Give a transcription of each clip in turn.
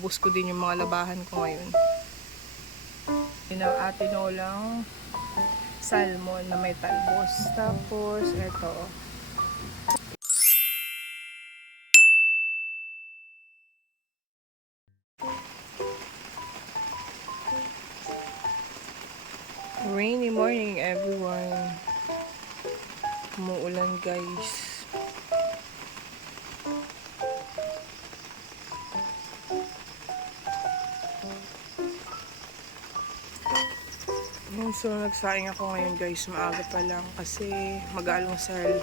maubos ko din yung mga labahan ko ngayon. Yun ang atinolang salmon na may talbos. Tapos, eto. Rainy morning, everyone. Umuulan, guys. So, nagsaing ako ngayon, guys. Maaga pa lang kasi mag-aalmusal.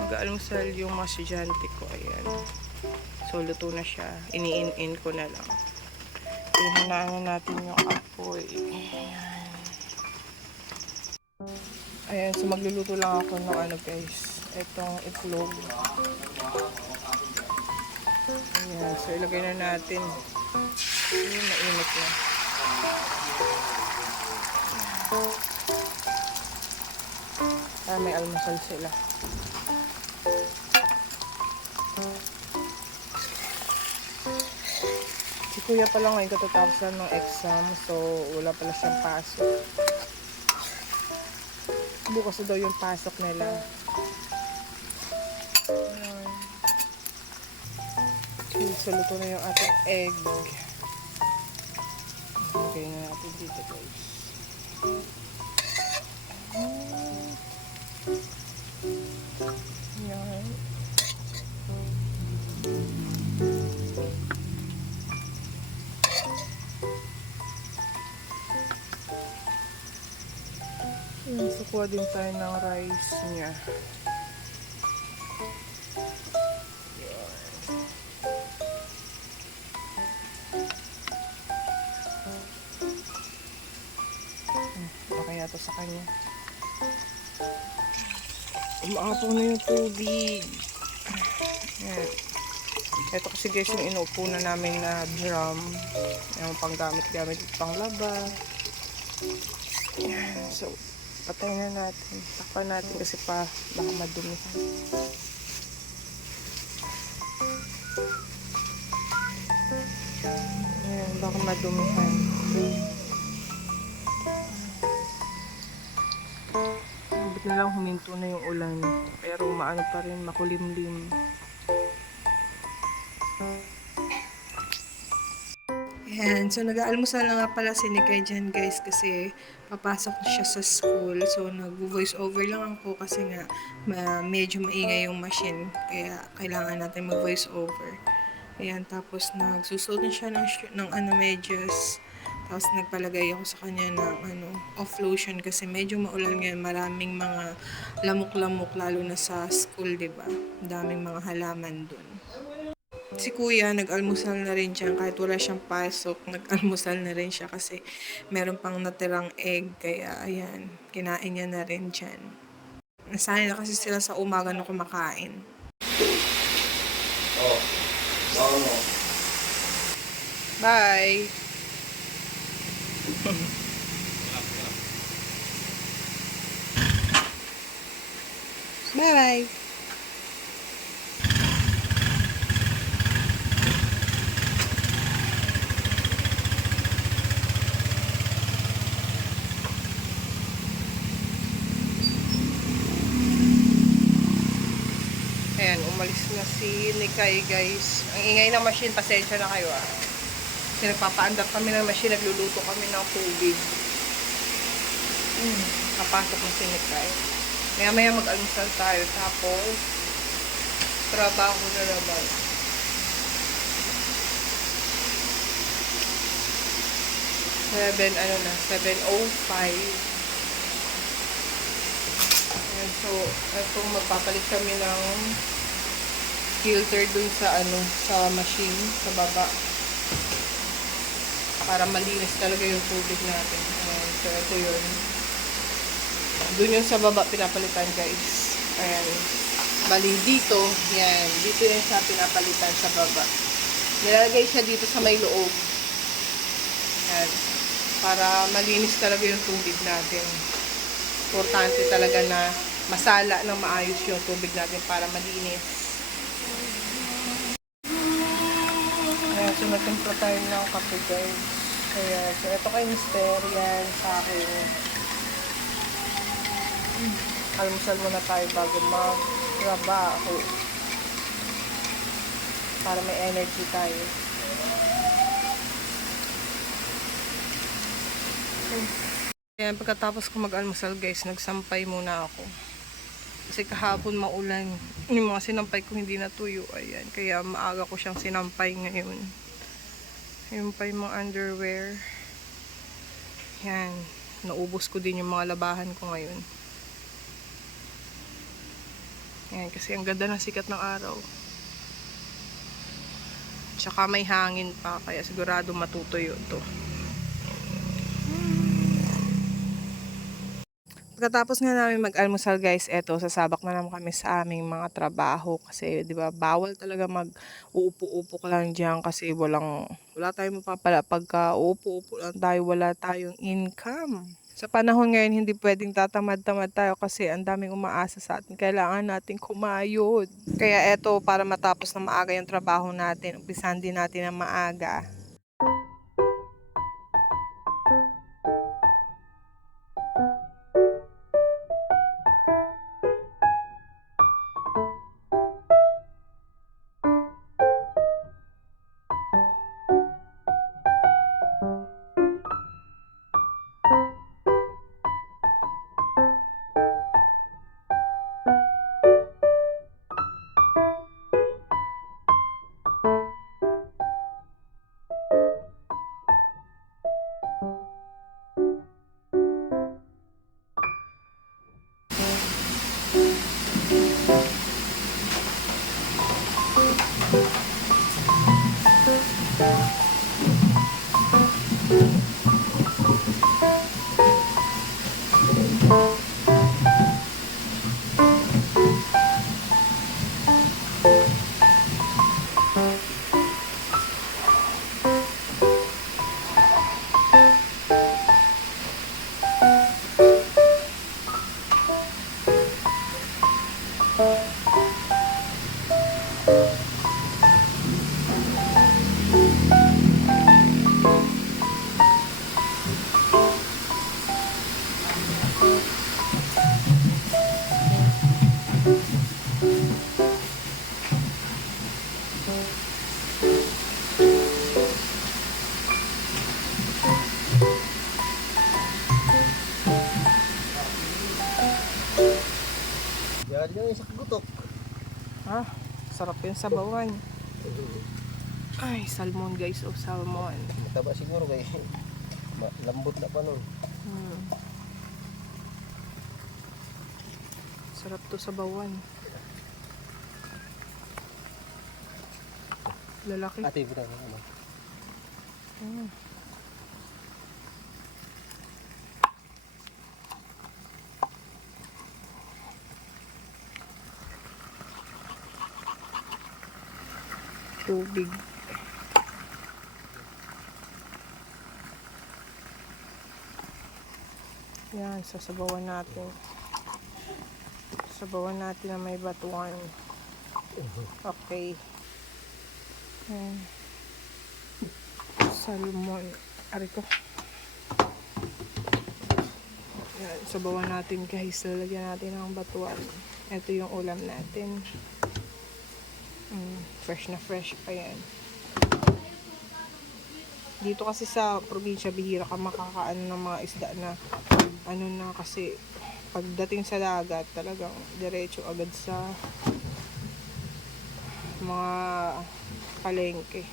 Mag-aalmusal yung mga estudyante ko. Ayan. So, luto na siya. Iniin-in ko na lang. Ihinaan na natin yung apoy. Ayan. Ayan. So, magluluto lang ako ng ano, guys. Itong itlog. Ayan. So, ilagay na natin. Ayan, mainit na. Para may almusal sila. Si kuya pala ngayon katatapusan ng exam, so wala pala siyang pasok. Bukas daw yung pasok nila. Okay, so luto na yung ating egg. Okay na natin dito, guys. Yan. So, kuha din tayo ng rice niya. Okay na to sa kanya. Umaapaw na yung tubig. Yan. Ito kasi guys yung inuupo na namin na drum. Yung panggamit-gamit pang laba. Yan. So, patay na natin. Takpan natin kasi pa baka madumihan. Yan. Baka madumihan. Ba't na lang huminto na yung ulan. Pero maano pa rin, makulimlim. Ayan, so nag-aalmusal na nga pala si Nikay dyan, guys, kasi papasok siya sa school. So nag-voice over lang ako kasi nga medyo maingay yung machine. Kaya kailangan natin mag-voice over. Ayan, tapos nagsusuot na siya ng medyas. Tapos nagpalagay ako sa kanya ng off lotion kasi medyo maulan ngayon. Maraming mga lamok-lamok lalo na sa school, 'di ba? Daming mga halaman dun. Si kuya, nag-almusal na rin siya. Kahit wala siyang pasok, nag-almusal na rin siya kasi meron pang natirang egg. Kaya, ayan, kinain niya na rin dyan. Nasanay na kasi sila sa umaga na kumakain. Bye! Bye-bye! Ayan, umalis na si Nikay, guys. Ang ingay ng machine, pasensya na kayo ah. Kasi nagpapaandar kami ng machine, nagluluto kami ng tubig. Kapasok na si Nikay. Maya-maya mag-almusal tayo. Tapos, trabaho na naman. na, 7:05. So, itong magpapalit kami ng filter dun sa sa machine, sa baba. Para malinis talaga yung tubig natin. Ayan, so ito yun. Dun yung sa baba pinapalitan, guys. Ayan. Bali dito, yan. Dito yung sa pinapalitan sa baba. Nilalagay siya dito sa may loob. Ayan. Para malinis talaga yung tubig natin. Importante talaga na masala ng maayos yung tubig natin para malinis. Ayan, nagtimpla tayo ng kape guys. Kaya, so ito kay Mister, yan sa akin. Almusal muna tayo bago mag-trabaho. Para may energy tayo. Ayan, pagkatapos ko mag-almusal guys, nagsampay muna ako. Kasi kahapon maulan. Yung mga sinampay ko hindi natuyo. Ayan, kaya maaga ko siyang sinampay ngayon. Yung pa yung mga underwear. Yan. Naubos ko din yung mga labahan ko ngayon. Yan, kasi ang ganda ng sikat ng araw. Tsaka may hangin pa, kaya sigurado matutuyo to. Pagkatapos nga namin mag-almusal guys, eto, sasabak na naman kami sa aming mga trabaho. Kasi, di ba, bawal talaga mag-uupo-upo ka lang dyan kasi wala tayong mapapala. Pagka uupo-upo lang tayo, wala tayong income. Sa panahon ngayon, hindi pwedeng tatamad-tamad tayo kasi ang daming umaasa sa atin. Kailangan natin kumayod. Kaya eto, para matapos na maaga yung trabaho natin, umpisahan din natin na maaga. Yan yung isa kagutok. Ah, sarap yung sabawan. Ay, salmon guys, oh salmon. Mataba siguro kay lambot na pa nun. Sarap to sabawan. Lalaki. Ate, buta na ano. Tubig. Yan, sasabawan natin. Sabawan natin na may batuan. Okay. Yan. Salmon. Arito. Yan, sabawan natin guys. Lalagyan natin ng batuan. Ito yung ulam natin. Fresh na fresh pa yan. Dito kasi sa probinsya, bihira ka makakaano ng mga isda na ano na, kasi pagdating sa dagat talagang diretso agad sa mga palengke.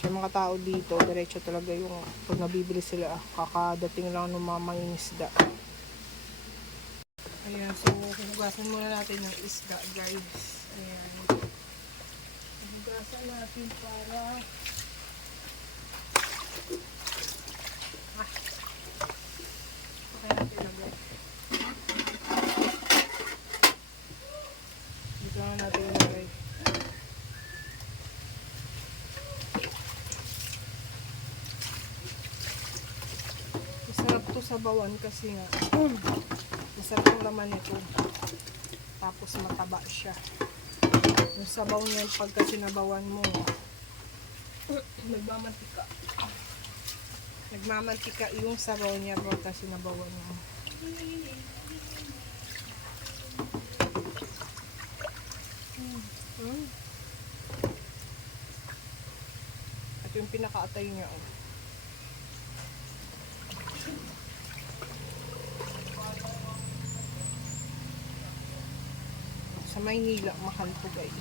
So, yung mga tao dito, diretso talaga yung pag nabibili sila, kakadating lang ng mga mangingisda. Ayan, so hugasan muna natin ng isda guys. Ayan. Hugasan natin para okay natin lagay. Dito na natin lagay. Masarap to sa bawan kasi nga masarap yung laman nito. Tapos mataba siya. Yung sabaw niya pagka sinabawan mo, Nagmamantika. Nagmamantika yung sabaw niya bro, tapos sinabawan niya. At yung pinakaatay niya, oh. Sa Maynila, mahal to guys.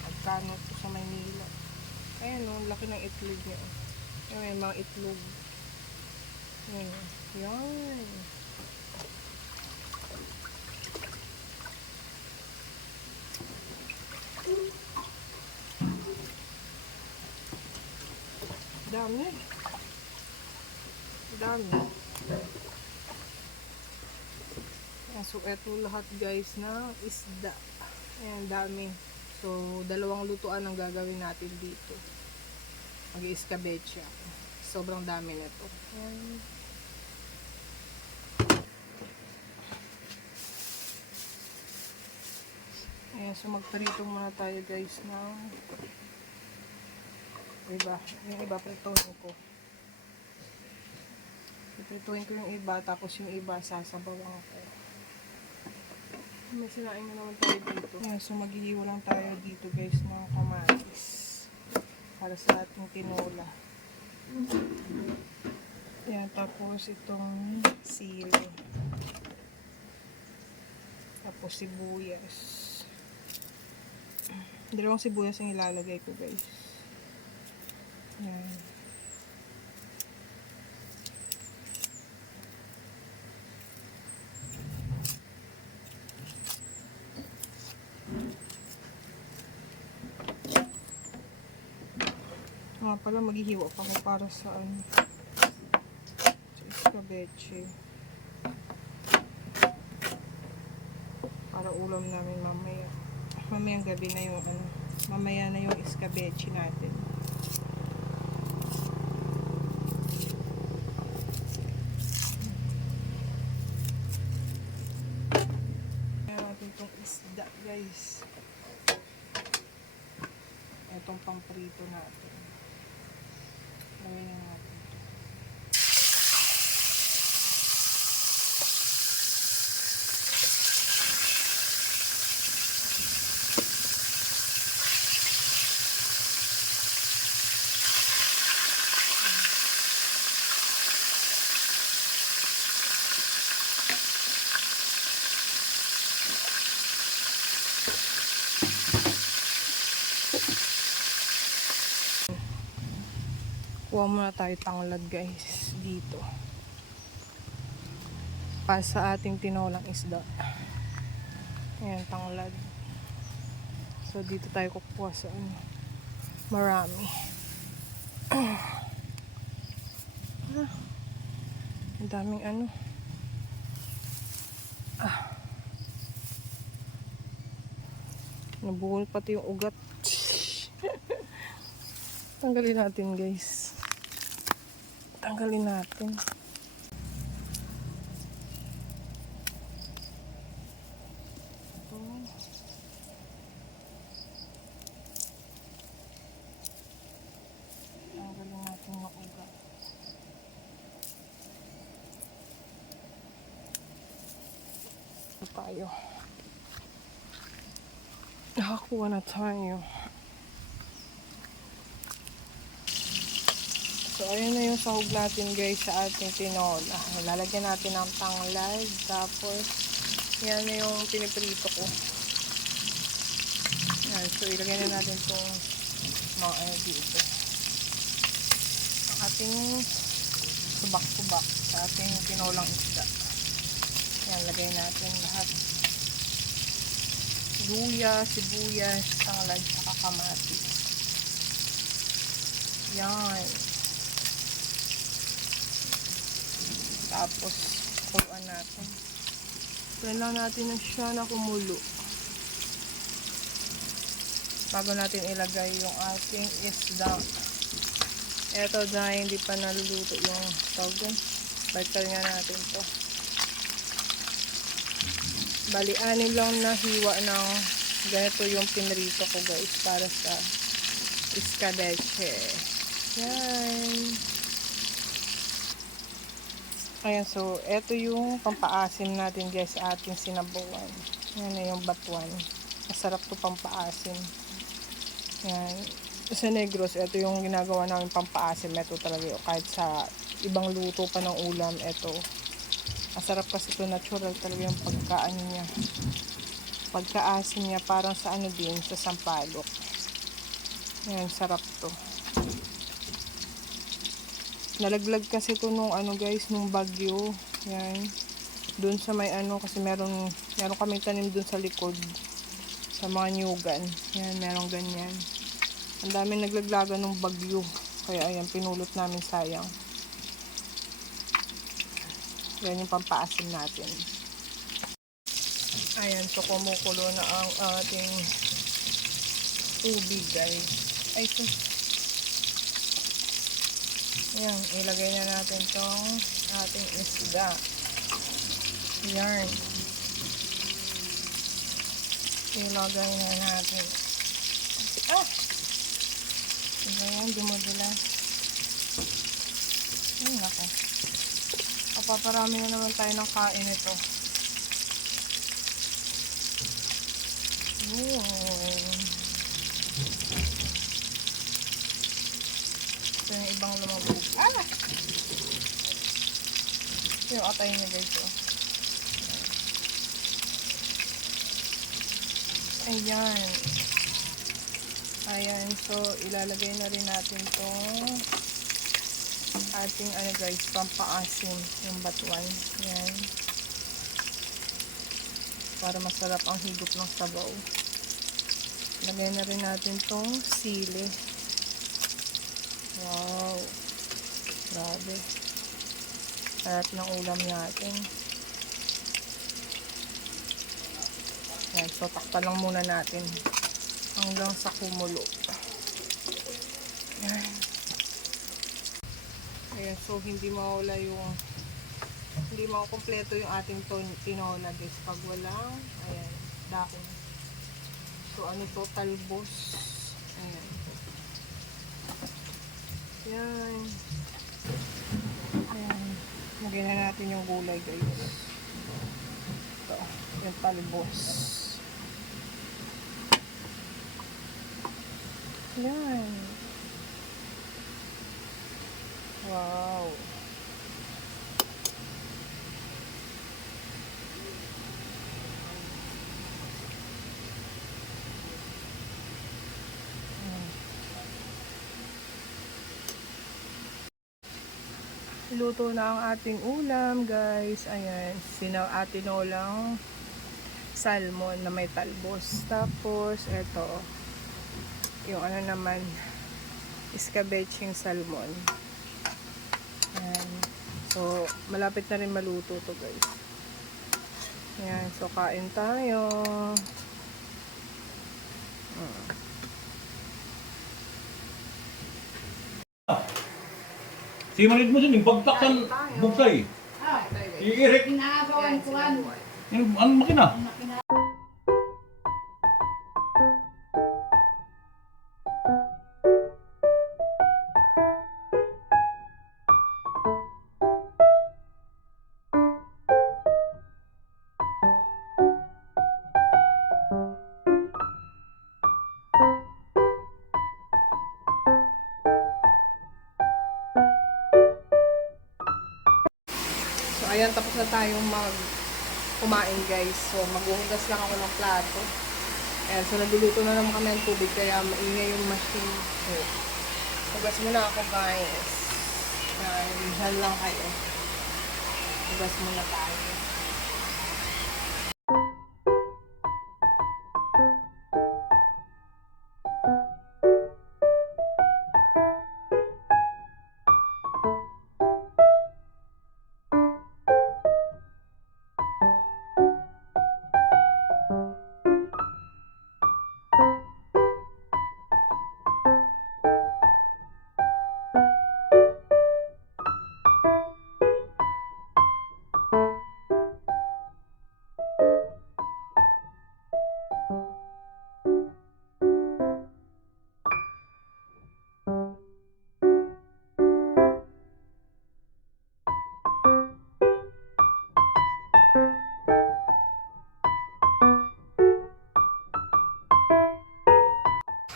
Magkano to sa Maynila? Ayan o, laki ng itlog niya. Ayan, may mga itlog. Ayan. Yan. Dami. Dami. Ayan, so eto lahat guys na isda. Ayan, dami. So, dalawang lutuan ang gagawin natin dito. Mag-iskabetsa. Sobrang dami nito. Ayan. Ayan, so magparito muna tayo guys ng iba. Yung iba, pritohin ko. Ipritohin ko yung iba, tapos yung iba, sasabawan ko. May sinain na naman tayo dito. Ayan, so maghihiwa lang tayo dito guys ng kamatis. Para sa ating tinola. Ayan, tapos itong sili. Tapos sibuyas. Dalawang sibuyas ang ilalagay ko guys. Ayan. Nga pala, maghihiwa pa ako para sa sa iskabeche. Para ulam namin mamaya. Mamayang gabi na yung mamaya na yung iskabeche natin. Kaya natin itong isda guys. Itong pangprito natin. Gawin na natin ito. Kuha muna tayo tanglad guys dito. Para sa ating tinolang isda. Ayan, tanglad. So dito tayo kukuha sa marami. Ang daming nabuhol pati yung ugat. Tanggalin natin guys. Tanggalin natin. Ito. Tanggalin natin yung ugat. Ito tayo. Nakakuha na tayo. So, ayun na yung sahog natin guys sa ating tinola. Lalagyan natin ng tanglad. Tapos, yan na yung piniprito ko. Yan. So, ilagay na natin itong mga dito. Ang ating subak-subak sa ating tinolang isda. Yan, lagay natin lahat. Luya, sibuyas, tanglad, saka kamatis. Yan. Tapos, kuluan natin. Kailan lang natin na siya na kumulo. Bago natin ilagay yung ating isda. Eto dahil hindi pa naluluto yung tawag dun. Baliktad nga natin to. Bali, 6 lang na hiwa ng ganito yung pinrito ko guys. Para sa Escabeche. Yan. Ayan, so, eto yung pampaasim natin guys sa ating sinabawan. Yan na yung batuan. Masarap to pampaasim. Yan. Sa Negros, eto yung ginagawa namin pampaasim. Eto talaga yun. Kahit sa ibang luto pa ng ulam, eto. Masarap kasi to, natural talaga yung pagkaano niya. Pagkaasim niya, parang sa ano din, sa sampalok. Yan, sarap to. Nalaglag kasi to nung ano guys, nung bagyo. Yan. Doon sa may ano, kasi meron kaming tanim doon sa likod. Sa mga nyugan. Yan, merong ganyan. Ang daming naglaglagan nung bagyo. Kaya ayan, pinulot namin, sayang. Yan yung pampaasim natin. Ayan, so kumukulo na ang ating tubig guys. Ay, ito. Ayan, ilagay na natin tong ating isda. Yarn. Ilagay na natin. Ah! Diba yan? Dumudulas. Ay, nako. Papaparami na naman tayo ng kain ito. Ito yung ibang lumabog. Ah! Ito yung atay niya guys. Oh. Ayan. Ayan. So, ilalagay na rin natin itong ating ano guys, pampaasim. Yung batuan. Ayan. Para masarap ang higop ng sabaw. Lagay na rin natin itong sili. Wow. Grabe. Sarap ng ulam natin. Ayan. So, takpan lang muna natin. Hanggang sa kumulo. Ayan. Ayan. So, hindi makukompleto yung ating tinola guys pag walang, ayan, dahon. So, ano to? Talbos. Ayan. Ayan. Ayan. Lagyan na natin yung gulay guys. Ito. Yung talbos. Ayan. Wow. Luto na ang ating ulam guys. Ayan, tinolang salmon na may talbos. Tapos eto yung ano naman, escabeching salmon. Ayan. So malapit na rin maluto to guys. Ayan, so kain tayo. Si manid mo din, yung bagtakan bugsay. Iirik. Ginagawan ko Yung ang makina. So ayan, tapos na tayong kumain guys. So maghuhugas lang ako ng plato. Ayan, so nagluluto na naman kami ng tubig kaya maingay yung machine. So, hugas muna ako guys. Ayan, dyan lang kayo. Hugas muna tayo.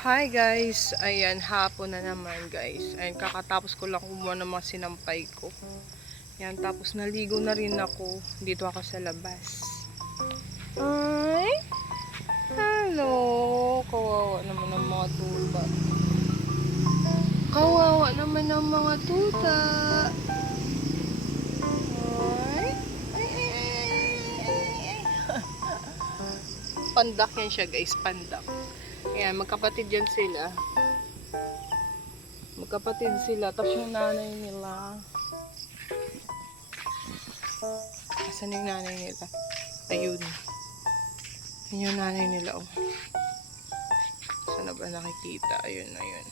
Hi guys! Ayan, hapon na naman guys. Ayan, kakatapos ko lang kumuha ng mga sinampay ko. Ayan, tapos naligo na rin ako. Dito ako sa labas. Ay! Hello! Kawawa naman ng mga tuta. Kawawa naman ng mga tuta. Ay! Ay, ay, ay, ay, ay, ay. Pandak yan siya guys, pandak. Ayan, magkapatid yan sila. Magkapatid sila. Tapos yung nanay nila. Asan yung nanay nila? Ayun. Yun yung nanay nila, oh. Saan na ba nakikita? Ayun, ayun.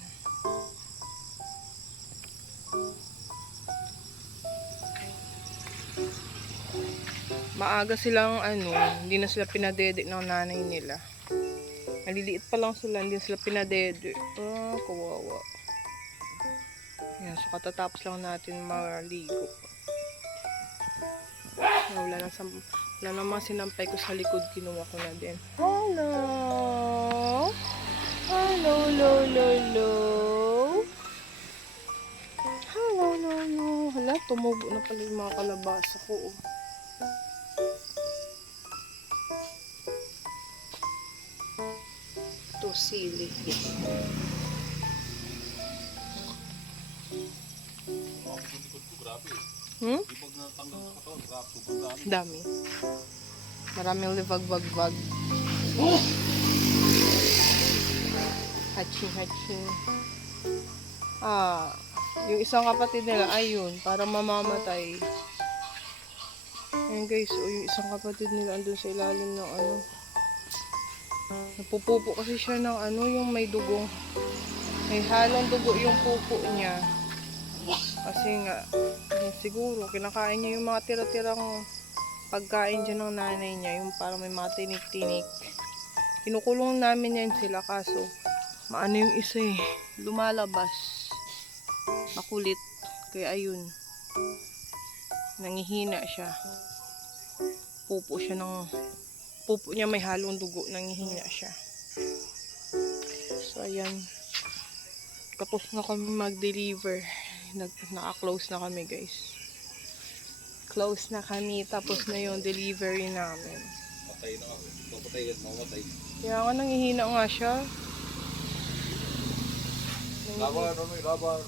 Maaga silang, hindi na sila pinadede ng nanay nila. Maliliit pa lang sila, hindi sila pinadede. Ah, kawawa. Yan, so katatapos lang natin maligo. Wala na mga sinampay ko sa likod, kinuha ko na din. Hello! Hello, lo, lo, lo. Hello, lo, lo. Hala, tumubo na pala yung mga kalabasa ko, oh. Sili. Dami. Maraming livag-vag-vag. Hatching. Yung isang kapatid nila, ayun, parang mamamatay. Ayun guys, yung isang kapatid nila andun sa ilalim ng napupupo kasi siya ng yung may dugong. May halong dugo yung pupo niya. Kasi nga, siguro, kinakain niya yung mga tira-tirang pagkain dyan ng nanay niya. Yung parang may mga tinik-tinik. Kinukulong namin yan sila kaso, maano yung isa eh, lumalabas. Makulit. Kaya ayun, nangihina siya. Pupo niya may halong dugo, nangihina siya. So ayan, tapos na kami mag-deliver. Naka-close na kami guys. Close na kami, tapos na yung delivery namin. Patay na ako. Papatay at mamatay. Kaya nga nangihina nga siya. Laban.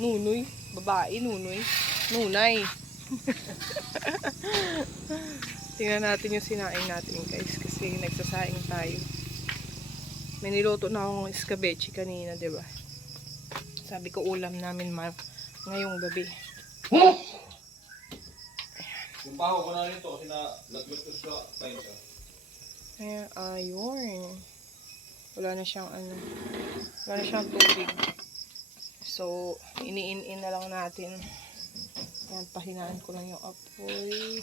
Nunoy, babae, nunoy. Nunay. Tingnan natin yung sinaing natin guys, kasi nagsasaing tayo. May niluto na akong escabeche kanina, diba? Sabi ko ulam namin ngayong gabi. Yung baho ko na rin ito kasi nalaglag ko sa pain siya. Ayan, ayun. Wala na siyang wala na siyang tubig. So, iniin na lang natin. Ayan, pahinaan ko lang yung apoy.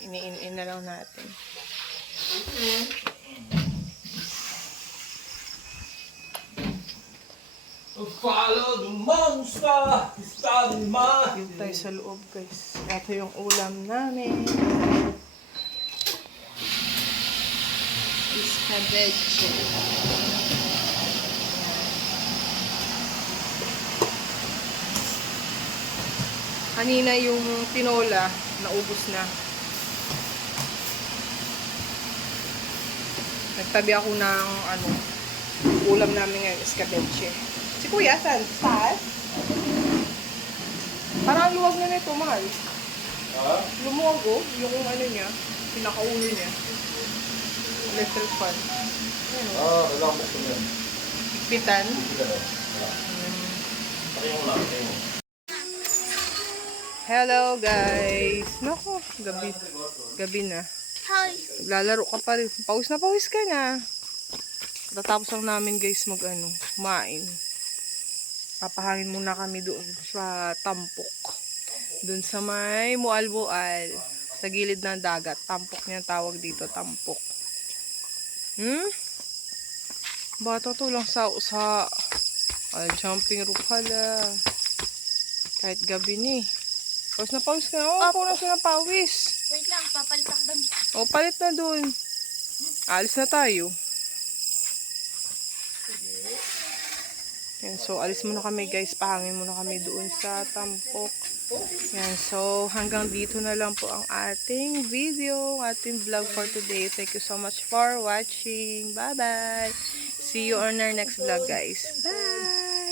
Iniin na lang natin. Follow the monster! Stand my... Yung tayo sa loob guys. Ito yung ulam namin. Escabeche. Kanina yung tinola, naubos na. Nagtabi ako ng ulam namin ngayon, escabeche. Si Kuya, saan? Saan? Parang luwag na nito, mahal. Ha? Lumuwag oh, yung niya, pinakaulo niya. Electric fan. Kailangan mo ko yan. Pitan. Tayo mo lang, tayo mo. Hello guys. Naku, gabi na. Hi. Lalaro ka pa rin. Pawis ka na. Tatapos lang namin guys kumain. Papahangin muna kami doon sa Tampok. Doon sa may Mualbual. Sa gilid ng dagat. Tampok niya tawag dito, Tampok. Bata to lang sa jumping rope pala. Kahit gabi ni. Pawis na pawis ka na. Oh, pawis na pawis. Wait lang, papalit ako dami. O, palit na dun. Alis na tayo. Yan, so alis muna kami guys, pahangin muna kami doon sa Tampok. Yan, so hanggang dito na lang po ang ating video, ating vlog for today. Thank you so much for watching. Bye bye. See you on our next vlog guys. Bye.